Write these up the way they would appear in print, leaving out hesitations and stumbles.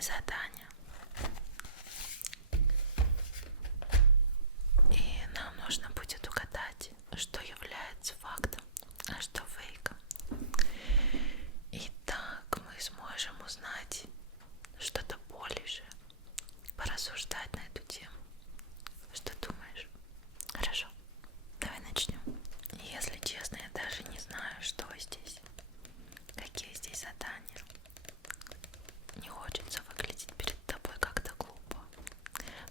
задание. И нам нужно будет угадать, что является фактом, а что фейком. И так мы сможем узнать что-то больше, порассуждать на эту тему. Что думаешь? Хорошо, давай начнем. Если честно, я даже не знаю, что здесь, какие здесь задания. Не хочется выглядеть перед тобой как-то глупо,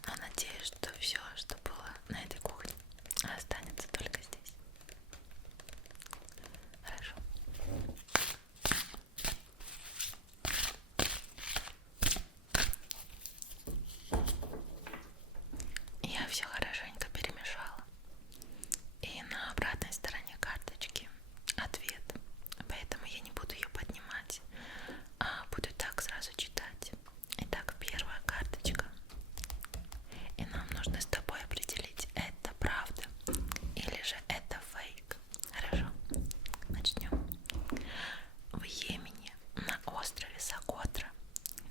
но надеюсь, что все, что было на этой кухне, останется только здесь. Хорошо. Я все хорошенько перемешала. И на обратной стороне карточки ответ. Поэтому я не буду ее поднимать, а буду так сразу читать. Итак, первая карточка. И нам нужно с тобой определить, это правда или же это фейк. Хорошо? Начнем. В Йемене на острове Сокотра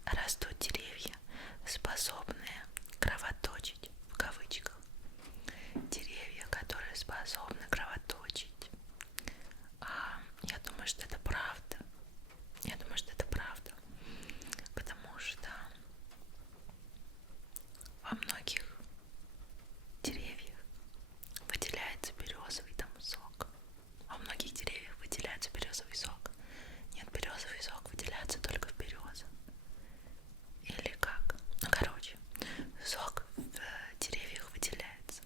растут деревья, способные кровоточить, в кавычках. Деревья, которые способны кровоточить. Я думаю, что это правда. Я думаю, что это правда. Потому что во многих деревьях выделяется березовый там сок. Во многих деревьях выделяется березовый сок. Нет, березовый сок выделяется только в березах. Или как? Ну, короче, сок в деревьях выделяется.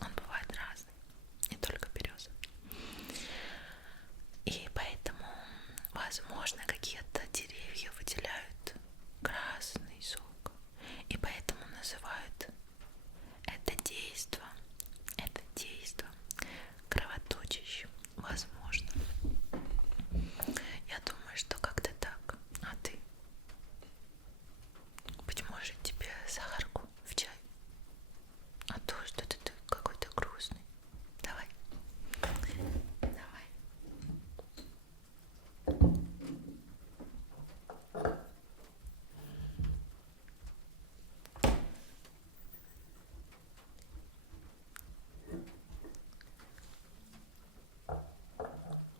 Он бывает разный, не только береза. И поэтому, возможно, какие-то деревья выделяют красный сок. И поэтому называют это действо кровоточащим. Возможно. Я думаю, что как-то так. А ты? Быть может, тебе сахарку в чай? А то что-то ты какой-то грустный. Давай. Давай.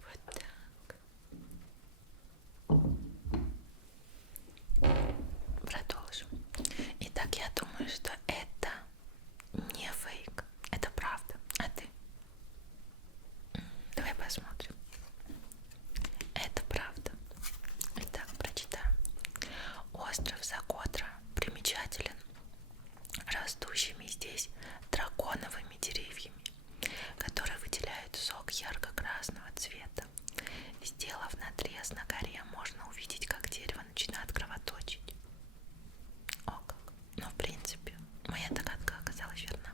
Вот так. Продолжим. Итак, я думаю, что это не фейк, это правда. А ты? Давай посмотрим. Это правда. Итак, прочитаем. Остров Сокотра примечателен растущими здесь драконовыми деревьями, которые выделяют сок ярко-красного цвета. Сделав надрез на горе, можно увидеть, как дерево начинает кровоточить. О как! Ну, в принципе, моя догадка оказалась верна.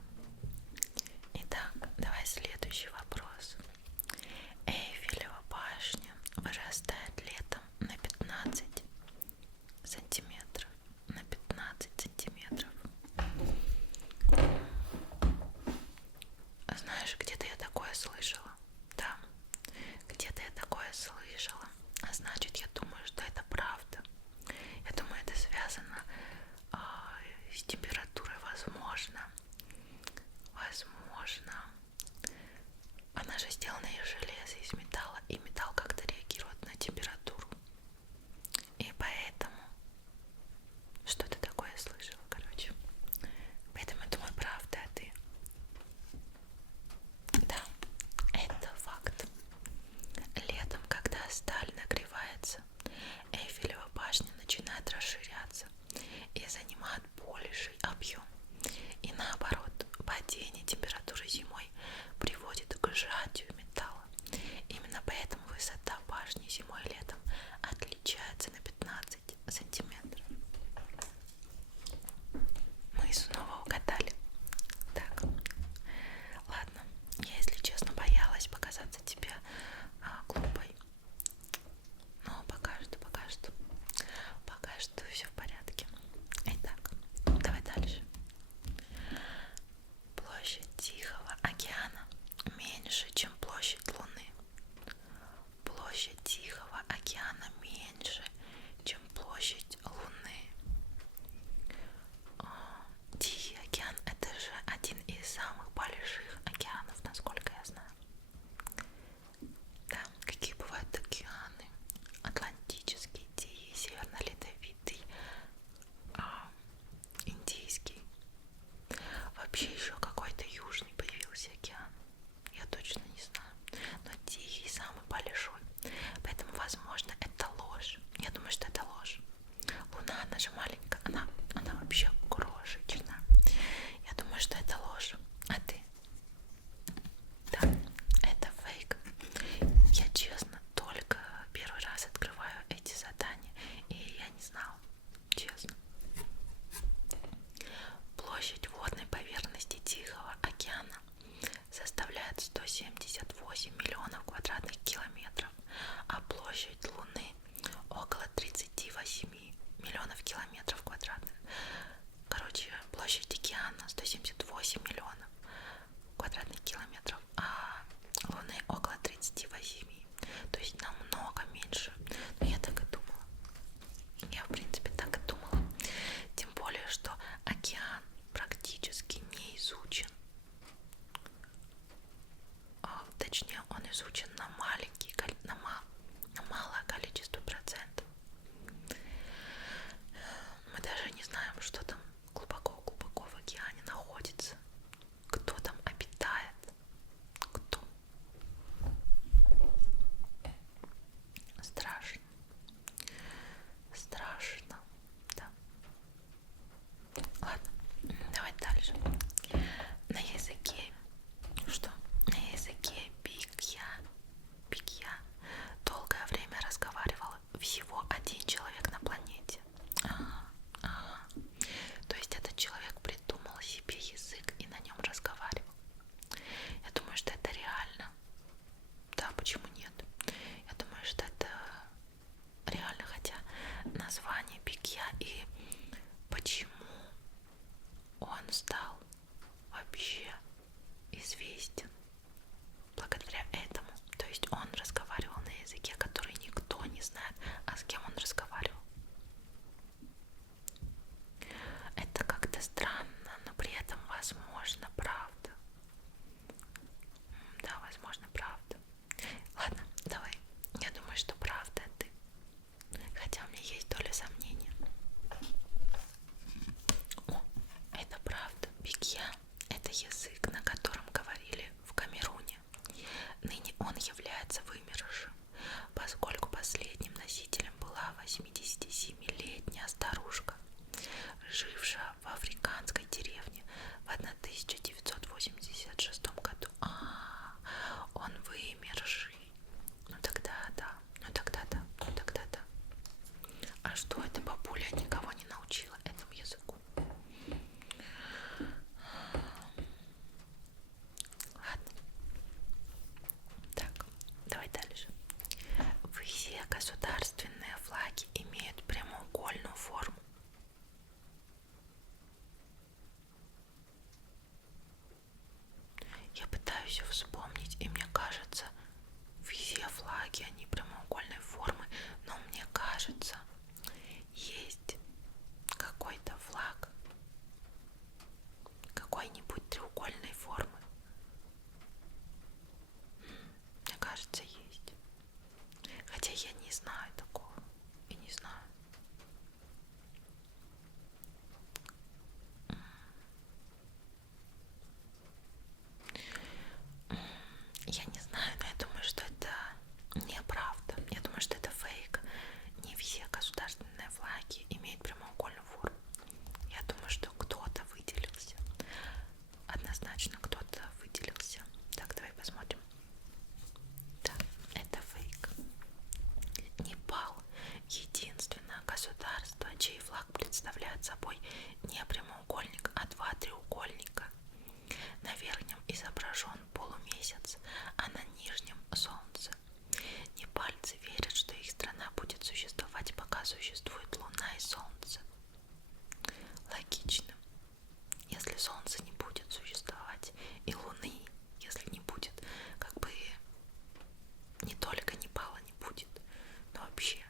Итак, давай следующий вопрос. Эйфелева башня вырастает летом на 15 сантиметров. На 15 сантиметров. Знаешь, где-то я такое слышала. Да, где-то я такое слышала. А значит, я думаю, что это правда. Я думаю, это почему он стал вообще известен благодаря этому. То есть он разговаривал на языке, который никто не знает, а с кем он разговаривал. Это как-то странно, но при этом возможно, правда. Да, возможно, правда. Ладно, давай. Я думаю, что правда ты. Хотя у меня есть доля сомнения. О, это правда. Бекья — это язык, на котором говорили в Камеруне. Ныне он является вымершим, поскольку последним носителем была 87-летняя старушка, жившая в африканской деревне в 1986 году. Он вымерший. Ну тогда да, ну тогда да, ну тогда да. А что эта бабуля никого не научила этому языку? Ладно. Так, давай дальше. Все государственные флаги имеют прямоугольную форму. Я пытаюсь вспомнить, и мне кажется, все флаги, они прямоугольной формы, но мне кажется, есть какой-то флаг какой-нибудь треугольной формы. Мне кажется, есть. Хотя я не знаю такого. И не знаю. Я не знаю, но я думаю, что это неправда. Я думаю, что это фейк. Не все государственные флаги имеют прямоугольную форму. Я думаю, что кто-то выделился. Однозначно кто-то выделился. Так, давай посмотрим. Да, это фейк. Непал — единственное государство, чей флаг представляет собой не прямоугольник, а два треугольника. На верхнем изображен полумесяц, а на нижнем — солнце. Непальцы верят, что их страна будет существовать, пока существует Луна и Солнце. Логично. Если Солнце не будет существовать, и Луны, если не будет, как бы не только Непала не будет, но вообще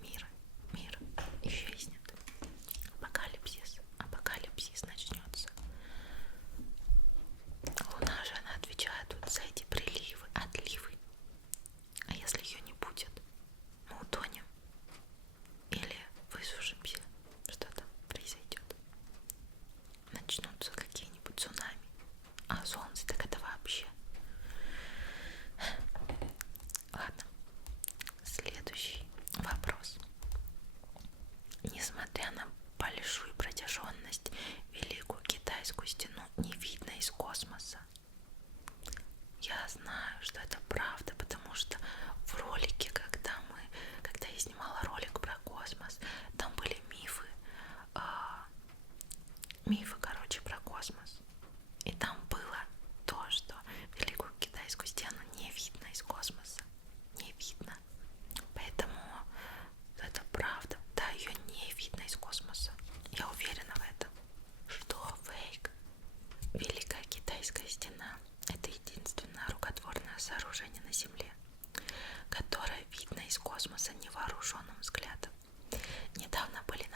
мир исчезнет. Апокалипсис начнется. Луна же, она отвечает вот за эти приливы, отливы. А если ее не будет, мы утонем или высушимся, что-то произойдет. Начнутся какие-нибудь цунами. А солнце, так это вообще. Ладно. Следующий вопрос. Несмотря на большую протяженность, Великую Китайскую стену не видно из космоса. Я знаю, что это правда, потому что в ролике, когда я снимала ролик про космос, там были мифы, короче, про космос. И там было то, что Великую Китайскую стену не видно из космоса. Не видно. Поэтому это правда. Да, ее не видно из космоса. Я уверена в этом. Что фейк? Великая Китайская стена — это единственное рукотворное сооружение на Земле, которое видно из космоса невооруженным взглядом. Недавно были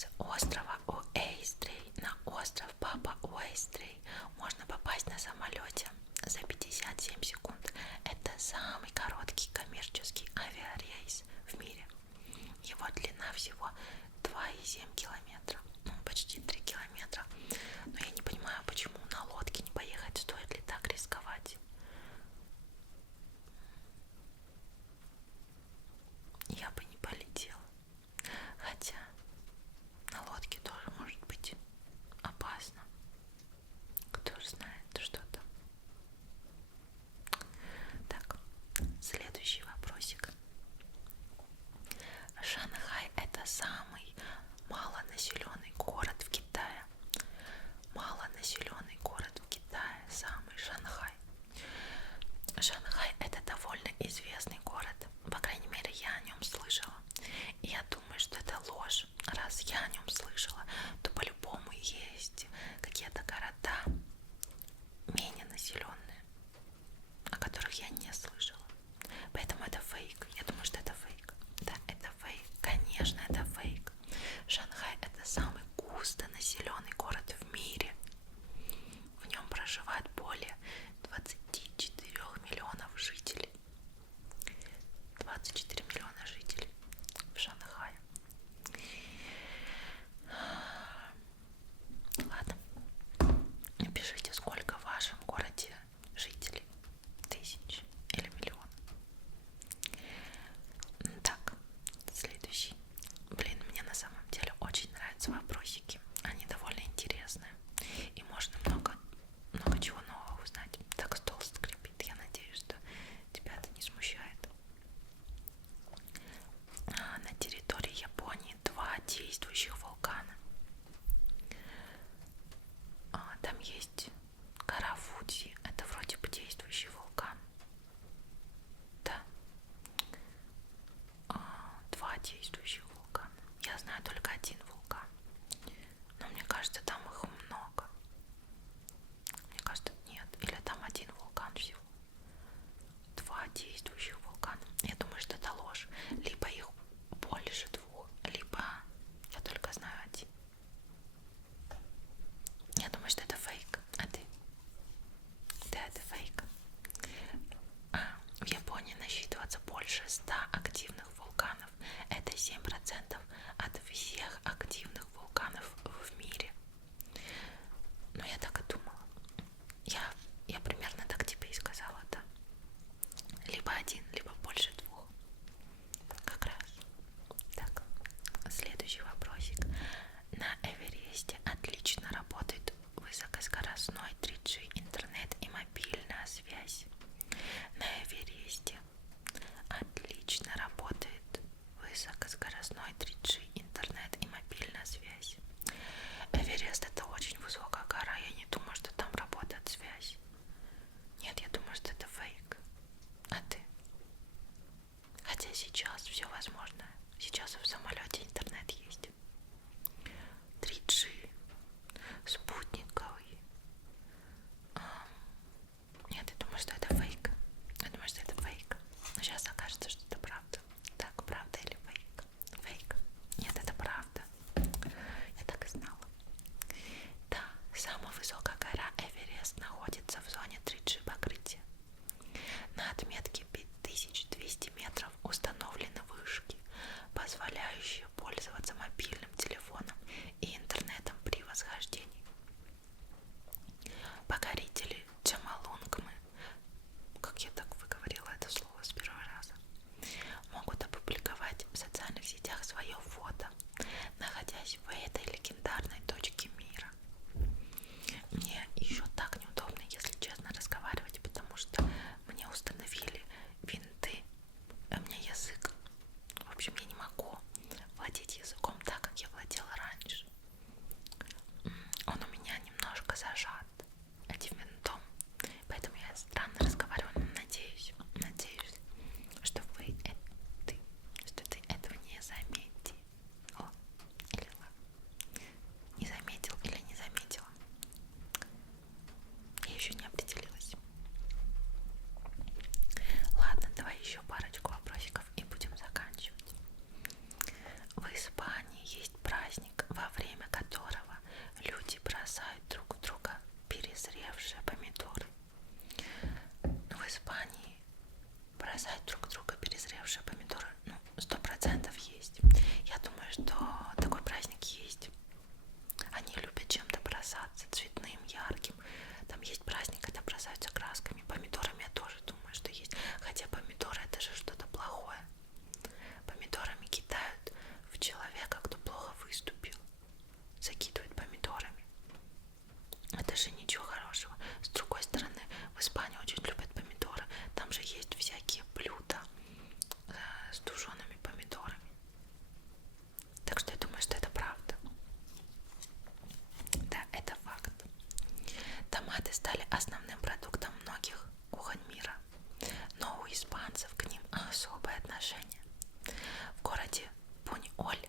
с острова Уэйстрей на остров Папа Уэйстрей можно попасть на самолете за 57 секунд. Это самый короткий коммерческий авиарейс в мире. Его длина всего 2,7 километра, ну, почти 3 километра. Но я не понимаю, почему на лодке не поехать, стоит ли так рисковать. Я бы не полетела. Хотя на лодке тоже может быть опасно. Кто ж знает, что там. Так, следующий вопросик. Шанхай — это самый малонаселенный город в Китае. Малонаселенный город в Китае, самый Шанхай. Шанхай — это довольно известный город. По крайней мере, я о нем слышала. И я думаю, что это ложь. Раз я о нем слышала, то по-любому есть какие-то города менее населенные, о которых я не слышала. Поэтому это фейк. Я думаю, что это фейк. Да, это фейк. Конечно, это фейк. Шанхай — это самый густонаселенный город в мире. В нем проживает более 24 миллионов жителей. 24 миллиона жителей в Шанхае. Ладно. Напишите, сколько в вашем городе жителей. Тысяч или миллион. Так, следующий. Блин, мне на самом деле очень нравятся вопросики. Они довольно интересные. И можно много чего во время которого люди бросают друг в друга перезревшие помидоры. Но в Испании бросают друг в друга перезревшие помидоры, ну, 100% есть. Я думаю, что такой праздник есть. Они любят чем-то бросаться, цветным, ярким. Там есть праздник, когда бросаются красками. Помидорами я тоже думаю, что есть. Хотя помидоры это же что-то плохое. Помидорами кидают в человека, кто плохо выступил. Закидывают помидорами. Это же ничего хорошего. С другой стороны, в Испании очень любят помидоры. Там же есть всякие блюда с тушеными помидорами. Так что я думаю, что это правда. Да, это факт. Томаты стали основным продуктом многих кухонь мира, но у испанцев к ним особое отношение. В городе Пуньоль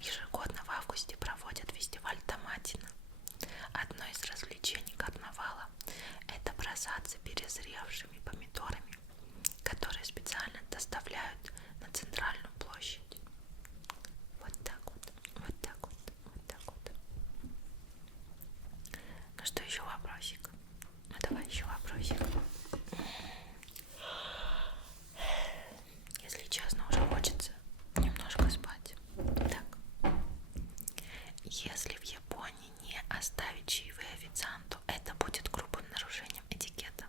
ежегодно в августе проводят фестиваль томатина. Одно из развлечений карнавала – это бросаться перезревшими помидорами, которые специально доставляют на центральную площадь. Вот так вот, вот так вот, вот так вот. Ну что, еще вопросик? Ну давай еще вопросик. Если честно, уже хочется немножко спать. Так. Если в Японии не оставить чаевые официанту, это будет грубым нарушением этикета.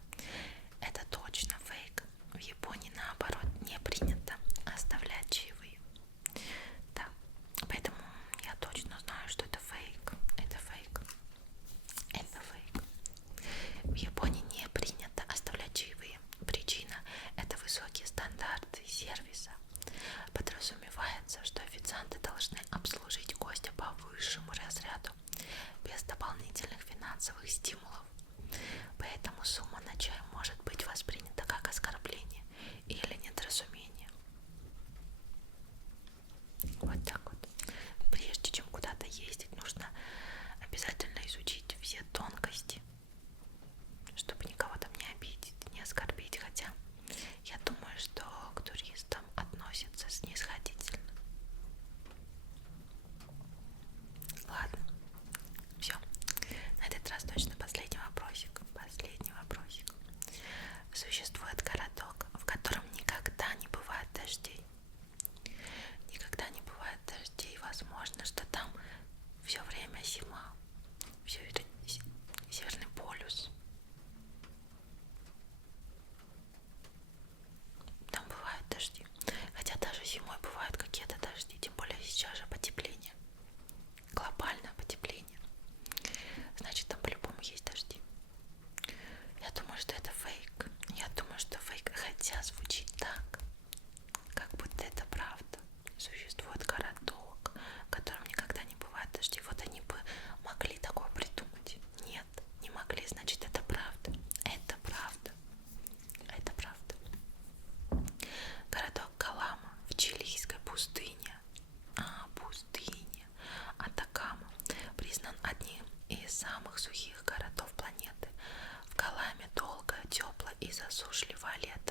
Это точно фейк. В Японии, наоборот, не принято оставлять чаевые. Да, поэтому я точно знаю, что это фейк. Это фейк. Это фейк. В Японии не принято оставлять чаевые. Причина – это высокие стандарты сервиса. Подразумевается, что официанты должны обслужить гостя по высшему разряду, без дополнительных финансовых стимулов. Поэтому сумма на чай может быть воспринята как оскорбление или недоразумение. Вот так вот. Прежде чем куда-то ездить, нужно обязательно изучить все тонкости, чтобы никого там не обидеть, не оскорбить. Хотя я думаю, что к туристам относятся снисходительно. Ладно, все. На этот раз точно последний вопросик. Последний вопросик. Существует городок, в котором никогда не бывает дождей. Никогда не бывает дождей. Возможно, что там все время зима. Северный полюс. Там бывают дожди. Хотя даже зимой бывают какие-то дожди. Тем более сейчас же потепление. Глобальное потепление. Значит, там по-любому есть дожди. Я думаю, что это фейк. Я думаю, что фейк. Хотя звучит так, как будто это правда. Существует городок, в котором никогда не бывает дождей. Вот они бы могли такое придумать. Нет, не могли, значит, это правда. Это правда. Это правда. Городок Калама в чилийской пустыне. Пустыне. Атакама признан одним из самых сухих городов планеты. В Каламе долгое, теплое и засушливое лето